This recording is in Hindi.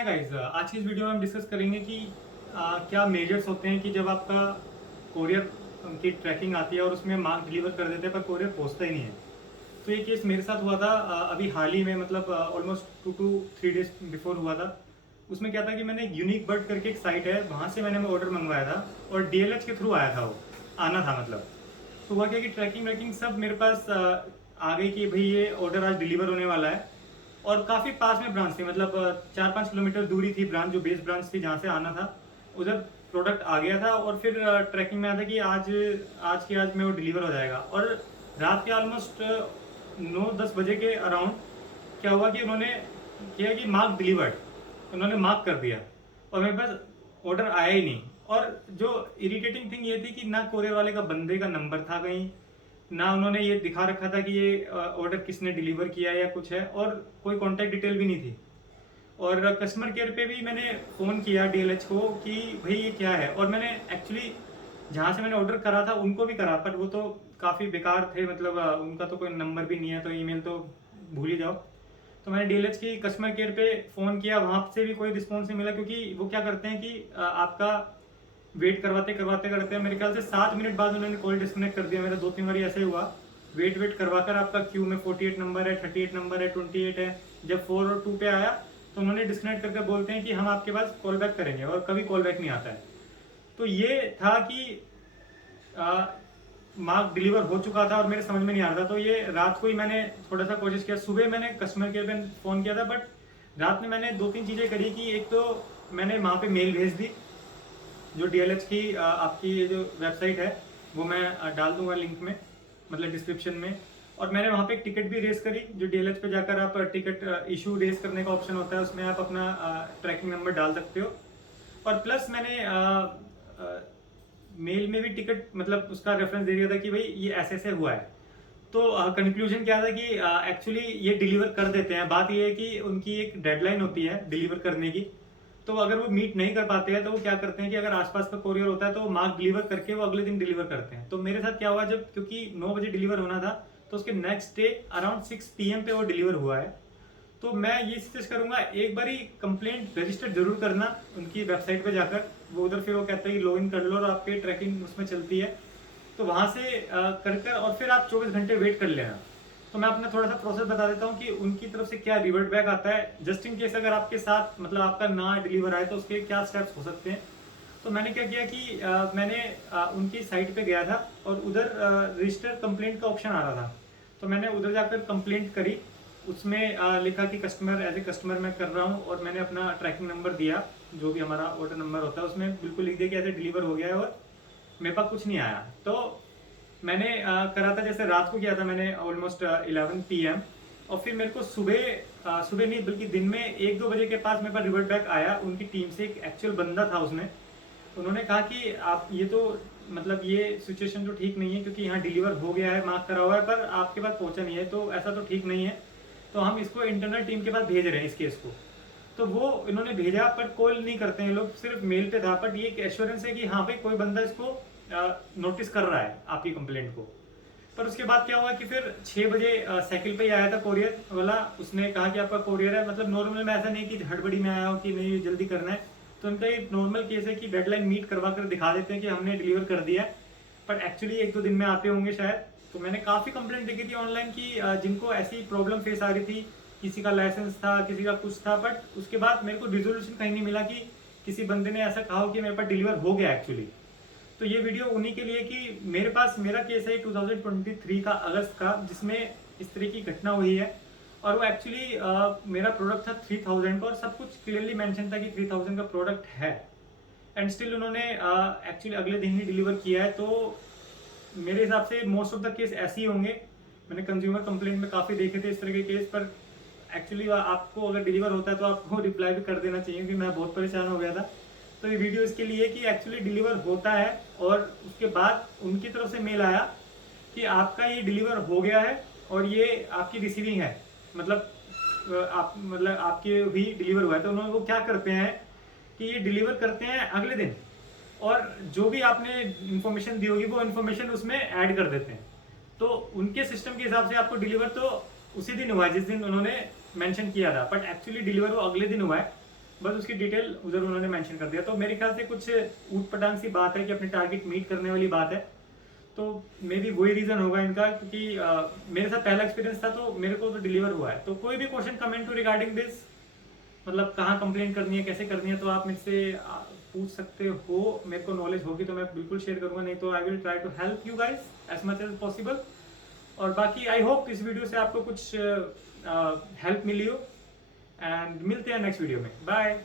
हाय गाइस, आज की इस वीडियो में हम डिस्कस करेंगे कि क्या मेजर्स होते हैं कि जब आपका कोरियर की ट्रैकिंग आती है और उसमें माल डिलीवर कर देते हैं पर कोरियर पहुंचता ही नहीं है। तो ये केस मेरे साथ हुआ था अभी हाल ही में, मतलब ऑलमोस्ट 2 to 3 डेज बिफोर हुआ था। उसमें क्या था कि मैंने यूनिक बर्ड करके एक साइट है, वहाँ से मैंने ऑर्डर मंगवाया था और डीएलएच के थ्रू आया था, वो आना था मतलब। तो हुआ क्या कि ट्रैकिंग व्रैकिंग सब मेरे पास आ गई कि भाई ये ऑर्डर आज डिलीवर होने वाला है। और काफ़ी पास में ब्रांच थी, मतलब 4-5 किलोमीटर दूरी थी ब्रांच, जो बेस ब्रांच थी जहाँ से आना था। उधर प्रोडक्ट आ गया था और फिर ट्रैकिंग में आया था कि आज में वो डिलीवर हो जाएगा। और रात के ऑलमोस्ट 9-10 बजे के अराउंड क्या हुआ कि उन्होंने किया कि मार्क डिलीवर्ड, उन्होंने मार्क कर दिया और मेरे पास ऑर्डर आया ही नहीं। और जो इरिटेटिंग थिंग ये थी कि ना कोरियर वाले का बंदे का नंबर था कहीं, ना उन्होंने ये दिखा रखा था कि ये ऑर्डर किसने डिलीवर किया या कुछ है, और कोई कांटेक्ट डिटेल भी नहीं थी। और कस्टमर केयर पे भी मैंने फ़ोन किया डीएलएच को कि भाई ये क्या है। और मैंने एक्चुअली जहाँ से मैंने ऑर्डर करा था उनको भी करा, पर वो तो काफ़ी बेकार थे, मतलब उनका तो कोई नंबर भी नहीं है, तो ईमेल तो भूल ही जाओ। तो मैंने डीएलएच की कस्टमर केयर पे फ़ोन किया, वहाँ से भी कोई रिस्पॉन्स नहीं मिला, क्योंकि वो क्या करते हैं कि आपका वेट करवाते करवाते करते मेरे ख्याल से 7 मिनट बाद उन्होंने कॉल डिस्कनेक्ट कर दिया। मेरा 2-3 बार ऐसे ही हुआ, वेट वेट करवाकर आपका क्यू में 48 नंबर है, 38 नंबर है, 28 है, जब 4 और 2 पे आया तो उन्होंने डिस्कनेक्ट करके बोलते हैं कि हम आपके पास कॉल बैक करेंगे, और कभी कॉल बैक नहीं आता है। तो ये था कि मार्क डिलीवर हो चुका था और मेरे समझ में नहीं आ रहा था। तो ये रात को ही मैंने थोड़ा सा कोशिश किया, सुबह मैंने कस्टमर केयर पे फ़ोन किया था, बट रात में मैंने 2-3 चीज़ें करी कि एक तो मैंने वहाँ पे मेल भेज दी, जो डीएलएच की आपकी ये जो वेबसाइट है वो मैं डाल दूंगा लिंक में, मतलब डिस्क्रिप्शन में। और मैंने वहाँ पे एक टिकट भी रेस करी, जो डीएलएच पे जाकर आप टिकट इशू रेस करने का ऑप्शन होता है, उसमें आप अपना ट्रैकिंग नंबर डाल सकते हो। और प्लस मैंने मेल में भी टिकट, मतलब उसका रेफरेंस दे दिया था कि भाई ये ऐसे ऐसे हुआ है। तो कंक्लूजन क्या था कि एक्चुअली ये डिलीवर कर देते हैं। बात ये है कि उनकी एक डेडलाइन होती है डिलीवर करने की, तो अगर वो मीट नहीं कर पाते हैं तो वो क्या करते हैं कि अगर आसपास का कोरियर होता है तो वो मार्क डिलीवर करके वो अगले दिन डिलीवर करते हैं। तो मेरे साथ क्या हुआ, जब क्योंकि 9 बजे डिलीवर होना था तो उसके नेक्स्ट डे अराउंड 6 PM पे वो डिलीवर हुआ है। तो मैं ये सजेस्ट करूंगा, एक बारी कंप्लेंट रजिस्टर जरूर करना उनकी वेबसाइट पे जाकर। वो उधर फिर वो कहते हैं कि लॉग इन कर लो और आपकी ट्रैकिंग उसमें चलती है, तो वहाँ से कर कर और फिर आप 24 घंटे वेट कर लेना। तो मैं अपना थोड़ा सा प्रोसेस बता देता हूँ कि उनकी तरफ से क्या रिवर्ट बैक आता है, जस्ट इन केस अगर आपके साथ मतलब आपका ना डिलीवर आए तो उसके क्या स्टेप्स हो सकते हैं। तो मैंने क्या किया कि मैंने उनकी साइट पे गया था और उधर रजिस्टर कंप्लेंट का ऑप्शन आ रहा था। तो मैंने उधर जाकर कंप्लेंट करी, उसमें लिखा कि कस्टमर एज ए कस्टमर मैं कर रहा हूँ, और मैंने अपना ट्रैकिंग नंबर दिया, जो भी हमारा ऑर्डर नंबर होता है उसमें बिल्कुल लिख दिया कि ऐसे डिलीवर हो गया है और मेरे पास कुछ नहीं आया। तो मैंने करा था, जैसे रात को किया था मैंने ऑलमोस्ट 11 PM, और फिर मेरे को सुबह नहीं बल्कि दिन में 1-2 बजे के पास मेरे पास रिवर्ट बैक आया उनकी टीम से। एक एक्चुअल बंदा था उसमें, उन्होंने कहा कि आप ये तो मतलब ये सिचुएशन तो ठीक नहीं है, क्योंकि यहाँ डिलीवर हो गया है, मार्क करा हुआ है, पर आपके पास पहुँचा नहीं है, तो ऐसा तो ठीक नहीं है। तो हम इसको इंटरनल टीम के पास भेज रहे हैं इस केस को। तो वो इन्होंने भेजा, बट कॉल नहीं करते हैं लोग, सिर्फ मेल पे था। बट ये एक एश्योरेंस है कि हाँ भाई कोई बंदा इसको नोटिस कर रहा है आपकी कंप्लेंट को। पर उसके बाद क्या हुआ कि फिर 6 बजे साइकिल पे ही आया था कोरियर वाला, उसने कहा कि आपका कोरियर है। मतलब नॉर्मल में ऐसा नहीं कि हड़बड़ी में आया हो कि नहीं जल्दी करना है, तो उनका एक नॉर्मल केस है कि डेडलाइन मीट करवा कर दिखा देते हैं कि हमने डिलीवर कर दिया है, पर एक्चुअली 1-2 दिन में आते होंगे शायद। तो मैंने काफ़ी कंप्लेंट देखी थी ऑनलाइन की जिनको ऐसी प्रॉब्लम फेस आ रही थी, किसी का लाइसेंस था, किसी का कुछ था, बट उसके बाद मेरे को रिजोल्यूशन कहीं नहीं मिला कि किसी बंदे ने ऐसा कहा हो कि मेरे पास डिलीवर हो गया एक्चुअली। तो ये वीडियो उन्हीं के लिए कि मेरे पास मेरा केस है 2023 का अगस्त का, जिसमें इस तरह की घटना हुई है। और वो एक्चुअली मेरा प्रोडक्ट था 3000 का, और सब कुछ क्लियरली मेंशन था कि 3000 का प्रोडक्ट है, एंड स्टिल उन्होंने एक्चुअली अगले दिन ही डिलीवर किया है। तो मेरे हिसाब से मोस्ट ऑफ द केस ऐसे ही होंगे। मैंने कंज्यूमर कंप्लेंट में काफ़ी देखे थे इस तरह के केस, पर एक्चुअली आपको अगर डिलीवर होता है तो आपको रिप्लाई भी कर देना चाहिए, क्योंकि मैं बहुत परेशान हो गया था। तो ये वीडियो इसके लिए कि एक्चुअली डिलीवर होता है और उसके बाद उनकी तरफ से मेल आया कि आपका ये डिलीवर हो गया है और ये आपकी रिसीविंग है, मतलब आप मतलब आपके भी डिलीवर हुआ है। तो उन्होंने वो क्या करते हैं कि ये डिलीवर करते हैं अगले दिन, और जो भी आपने इंफॉर्मेशन दी होगी वो इन्फॉर्मेशन उसमें ऐड कर देते हैं। तो उनके सिस्टम के हिसाब से आपको डिलीवर तो उसी दिन हुआ है जिस दिन उन्होंने मेंशन किया था, बट एक्चुअली डिलीवर वो अगले दिन हुआ है। बस उसकी डिटेल उधर उन्होंने मेंशन कर दिया। तो मेरे ख्याल से कुछ ऊट पटांग सी बात है कि अपने टारगेट मीट करने वाली बात है। तो मे बी वही रीज़न होगा इनका, क्योंकि मेरे साथ पहला एक्सपीरियंस था तो मेरे को तो डिलीवर हुआ है। तो कोई भी question comment to regarding this, मतलब कहाँ कंप्लेंट करनी है, कैसे करनी है, तो आप मुझसे पूछ सकते हो। मेरे को नॉलेज होगी तो मैं बिल्कुल शेयर करूंगा, नहीं तो I will try to help you guys as much as possible. और बाकी आई होप इस वीडियो से आपको कुछ हेल्प मिली हो, एंड मिलते हैं नेक्स्ट वीडियो में। बाय।